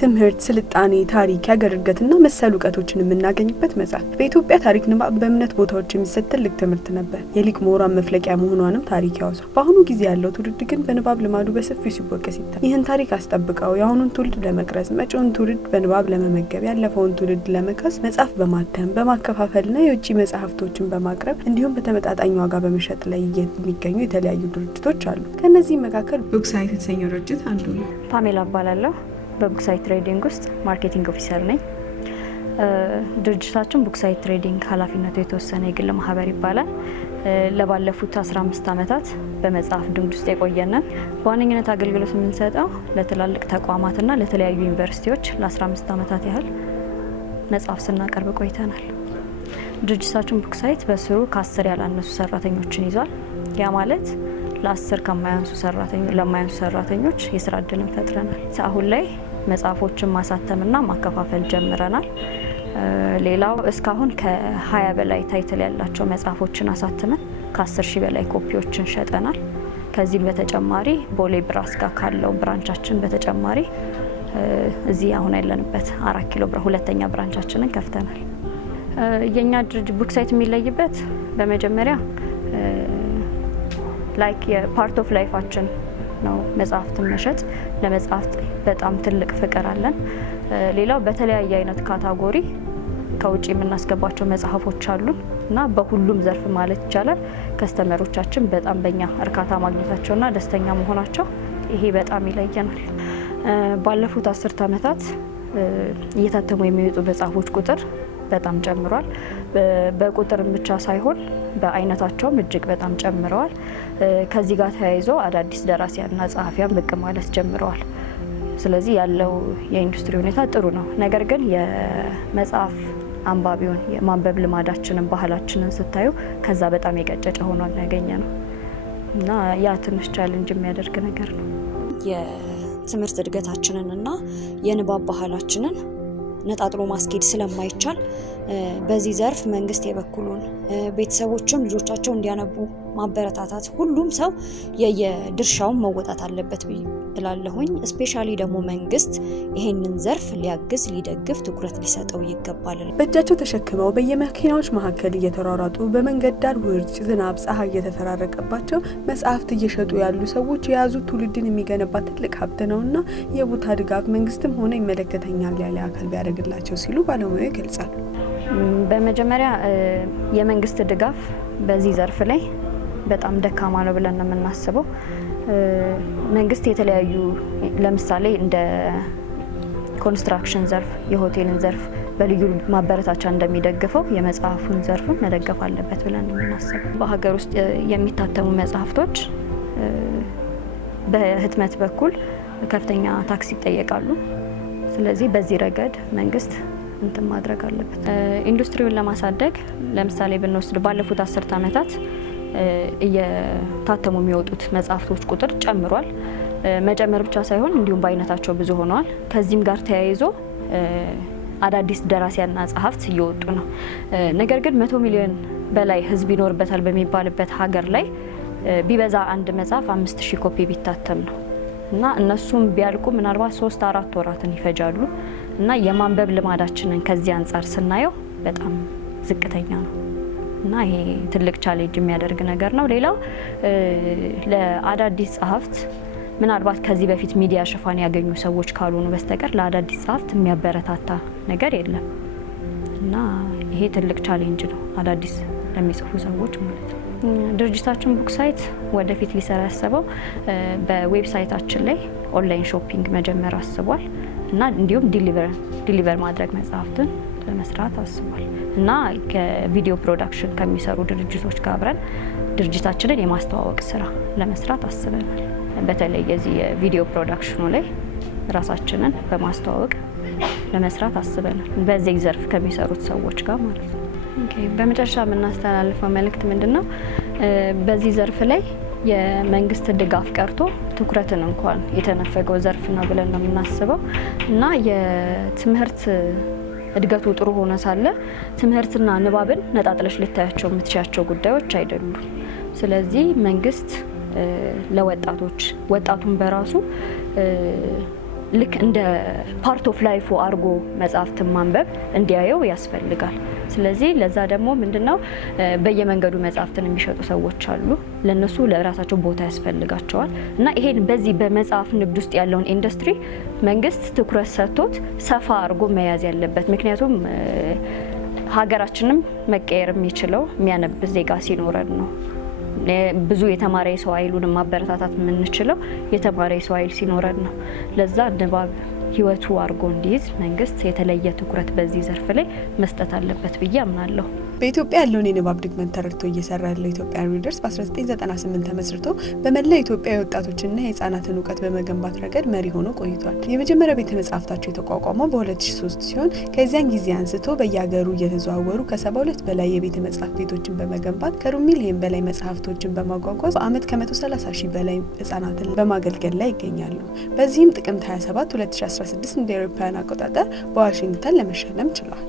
ትምህርት፣ ስልጣኔ፣ ታሪክ፣ የሀገር እድገትና መሰል እውቀቶችን የምናገኝበት መጽሐፍ። በኢትዮጵያ ታሪክ ንባብ በእምነት ቦታዎች የሚሰጥ ትልቅ ትምህርት ነበር። የሊቅ ምሁራን መፍለቂያ መሆኗንም ታሪክ ያወሳል። በአሁኑ ጊዜ ያለው ትውልድ ግን በንባብ ልማዱ በሰፊው ሲወቀስ ይታያል። ይህን ታሪክ አስጠብቀው የአሁኑን ትውልድ ለመቅረጽ፣ መጪውን ትውልድ በንባብ ለመመገብ፣ ያለፈውን ትውልድ ለመካስ መጽሐፍ በማተም በማከፋፈልና የውጭ መጽሐፍቶችን በማቅረብ እንዲሁም በተመጣጣኝ ዋጋ በመሸጥ ላይ የሚገኙ የተለያዩ ድርጅቶች አሉ። ከነዚህ መካከል ቡክሳይት የተሰኘው ድርጅት አንዱ ነው። ፓሜላ እባላለሁ። በቡክሳይት ትሬዲንግ ውስጥ ማርኬቲንግ ኦፊሰር ነኝ። ድርጅታችን ቡክሳይት ትሬዲንግ ኃላፊነቱ የተወሰነ የግል ማህበር ይባላል። ለባለፉት 15 ዓመታት በመጽሐፍ ንግድ ውስጥ የቆየነን በዋነኝነት አገልግሎት የምንሰጠው ለትላልቅ ተቋማትና ለተለያዩ ዩኒቨርሲቲዎች ለ15 ዓመታት ያህል መጽሐፍ ስናቀርብ ቆይተናል። ድርጅታችን ቡክሳይት በስሩ ከ10 ያላነሱ ሰራተኞችን ይዟል። ያ ማለት ለ10 ለማያንሱ ሰራተኞች የስራ እድልን ፈጥረናል። አሁን ላይ መጽሐፎችን ማሳተምና ማከፋፈል ጀምረናል። ሌላው እስካሁን ከ20 በላይ ታይትል ያላቸው መጽሐፎችን አሳትመን ከ10,000 በላይ ኮፒዎችን ሸጠናል። ከዚህም በተጨማሪ ቦሌ ብራስጋ ካለው ብራንቻችን በተጨማሪ እዚህ አሁን ያለንበት 4 ኪሎ ሁለተኛ ብራንቻችንን ከፍተናል። የኛ ድርጅት ቡክሳይት የሚለይበት በመጀመሪያ ላይክ የፓርት ኦፍ ላይፋችን ነው መጽሐፍትን መሸጥ። ለመጽሐፍት በጣም ትልቅ ፍቅር አለን። ሌላው በተለያየ አይነት ካታጎሪ ከውጪ የምናስገባቸው መጽሐፎች አሉን እና በሁሉም ዘርፍ ማለት ይቻላል ከስተመሮቻችን በጣም በእኛ እርካታ ማግኘታቸውና ደስተኛ መሆናቸው ይሄ በጣም ይለየናል። ባለፉት 10 ዓመታት እየታተሙ የሚወጡ መጽሐፎች ቁጥር በጣም ጨምሯል። በቁጥር ብቻ ሳይሆን በአይነታቸውም እጅግ በጣም ጨምረዋል። ከዚህ ጋር ተያይዞ አዳዲስ ደራሲያንና ጸሐፊያን ብቅ ማለት ጀምረዋል። ስለዚህ ያለው የኢንዱስትሪ ሁኔታ ጥሩ ነው። ነገር ግን የመጽሐፍ አንባቢውን የማንበብ ልማዳችንን ባህላችንን ስታዩ ከዛ በጣም የቀጨጨ ሆኗል ያገኘነው እና ያ ትንሽ ቻሌንጅ የሚያደርግ ነገር ነው። የትምህርት እድገታችንንና የንባብ ባህላችንን ነጣጥሎ ማስኬድ ስለማይቻል በዚህ ዘርፍ መንግስት የበኩሉን ቤተሰቦችም ልጆቻቸው እንዲያነቡ ማበረታታት፣ ሁሉም ሰው የድርሻውን መወጣት አለበት እላለሁኝ። ስፔሻሊ ደግሞ መንግስት ይሄንን ዘርፍ ሊያግዝ ሊደግፍ ትኩረት ሊሰጠው ይገባል። በእጃቸው ተሸክመው በየመኪናዎች መካከል እየተሯሯጡ በመንገድ ዳር ውርጭ፣ ዝናብ፣ ፀሐይ እየተፈራረቀባቸው መጽሐፍት እየሸጡ ያሉ ሰዎች የያዙት ትውልድን የሚገነባ ትልቅ ሀብት ነውና የቦታ ድጋፍ መንግስትም ሆነ ይመለከተኛል ያለ አካል ቢያደርግላቸው ሲሉ ባለሙያው ይገልጻሉ። በመጀመሪያ የመንግስት ድጋፍ በዚህ ዘርፍ ላይ በጣም ደካማ ነው ብለን ነው የምናስበው። መንግስት የተለያዩ ለምሳሌ እንደ ኮንስትራክሽን ዘርፍ፣ የሆቴልን ዘርፍ በልዩ ማበረታቻ እንደሚደግፈው የመጽሐፉን ዘርፍም መደገፍ አለበት ብለን ነው የምናስበው። በሀገር ውስጥ የሚታተሙ መጽሐፍቶች በህትመት በኩል ከፍተኛ ታክስ ይጠየቃሉ። ስለዚህ በዚህ ረገድ መንግስት እንትን ማድረግ አለበት። ኢንዱስትሪውን ለማሳደግ ለምሳሌ ብንወስድ ባለፉት 10 ዓመታት እየታተሙ የሚወጡት መጽሐፍቶች ቁጥር ጨምሯል። መጨመር ብቻ ሳይሆን እንዲሁም በአይነታቸው ብዙ ሆነዋል። ከዚህም ጋር ተያይዞ አዳዲስ ደራሲያንና ጸሐፍት እየወጡ ነው። ነገር ግን 100 ሚሊዮን በላይ ህዝብ ይኖርበታል በሚባልበት ሀገር ላይ ቢበዛ አንድ መጽሐፍ 5000 ኮፒ ቢታተም ነው እና እነሱም ቢያልቁ ምናልባት 3-4 ወራትን ይፈጃሉ እና የማንበብ ልማዳችንን ከዚህ አንጻር ስናየው በጣም ዝቅተኛ ነው እና ይሄ ትልቅ ቻሌንጅ የሚያደርግ ነገር ነው። ሌላው ለአዳዲስ ጸሐፍት ምናልባት ከዚህ በፊት ሚዲያ ሽፋን ያገኙ ሰዎች ካልሆኑ በስተቀር ለአዳዲስ ጸሐፍት የሚያበረታታ ነገር የለም እና ይሄ ትልቅ ቻሌንጅ ነው አዳዲስ ለሚጽፉ ሰዎች ማለት ነው። ድርጅታችን ቡክሳይት ወደፊት ሊሰራ ያሰበው በዌብሳይታችን ላይ ኦንላይን ሾፒንግ መጀመር አስቧል እና እንዲሁም ዲሊቨር ማድረግ መጽሐፍትን ለመስራት አስቧል እና ከቪዲዮ ፕሮዳክሽን ከሚሰሩ ድርጅቶች ጋር አብረን ድርጅታችንን የማስተዋወቅ ስራ ለመስራት አስበናል። በተለይ የዚህ የቪዲዮ ፕሮዳክሽኑ ላይ ራሳችንን በማስተዋወቅ ለመስራት አስበናል በዚህ ዘርፍ ከሚሰሩት ሰዎች ጋር ማለት ነው። በመጨረሻ የምናስተላልፈው መልእክት ምንድነው? በዚህ ዘርፍ ላይ የመንግስት ድጋፍ ቀርቶ ትኩረትን እንኳን የተነፈገው ዘርፍ ነው ብለን ነው የምናስበው እና የትምህርት እድገቱ ጥሩ ሆነ ሳለ ትምህርትና ንባብን ነጣጥለሽ ልታያቸው የምትሻቸው ጉዳዮች አይደሉም። ስለዚህ መንግስት ለወጣቶች ወጣቱን በራሱ ልክ እንደ ፓርት ኦፍ ላይፉ አርጎ መጽሐፍትን ማንበብ እንዲያየው ያስፈልጋል። ስለዚህ ለዛ ደግሞ ምንድነው በየመንገዱ መጽሐፍትን የሚሸጡ ሰዎች አሉ። ለነሱ ለራሳቸው ቦታ ያስፈልጋቸዋል እና ይሄን በዚህ በመጽሐፍ ንግድ ውስጥ ያለውን ኢንዱስትሪ መንግስት ትኩረት ሰጥቶት ሰፋ አርጎ መያዝ ያለበት። ምክንያቱም ሀገራችንም መቀየር የሚችለው የሚያነብ ዜጋ ሲኖረን ነው። ብዙ የተማረ ሰው ኃይሉን ማበረታታት የምንችለው የተማረ ሰው ኃይል ሲኖረን ነው። ለዛ ንባብ ህይወቱ አርጎ እንዲይዝ መንግስት የተለየ ትኩረት በዚህ ዘርፍ ላይ መስጠት አለበት ብዬ አምናለሁ። በኢትዮጵያ ያለውን የንባብ ድክመት ተረድቶ እየሰራ ያለው ኢትዮጵያ ሪደርስ በ1998 ተመስርቶ በመላ ኢትዮጵያ የወጣቶችና የህፃናትን እውቀት በመገንባት ረገድ መሪ ሆኖ ቆይቷል። የመጀመሪያ ቤተ መጻሕፍታቸው የተቋቋመው በ2003 ሲሆን ከዚያን ጊዜ አንስቶ በየሀገሩ እየተዘዋወሩ ከ72 በላይ የቤተ መጻሕፍት ቤቶችን በመገንባት ከ1 ሚሊዮን በላይ መጽሐፍቶችን በማጓጓዝ በአመት ከ130 ሺህ በላይ ህፃናትን በማገልገል ላይ ይገኛሉ። በዚህም ጥቅምት 27 2016 እንደ አውሮፓውያን አቆጣጠር በዋሽንግተን ለመሸለም ችሏል።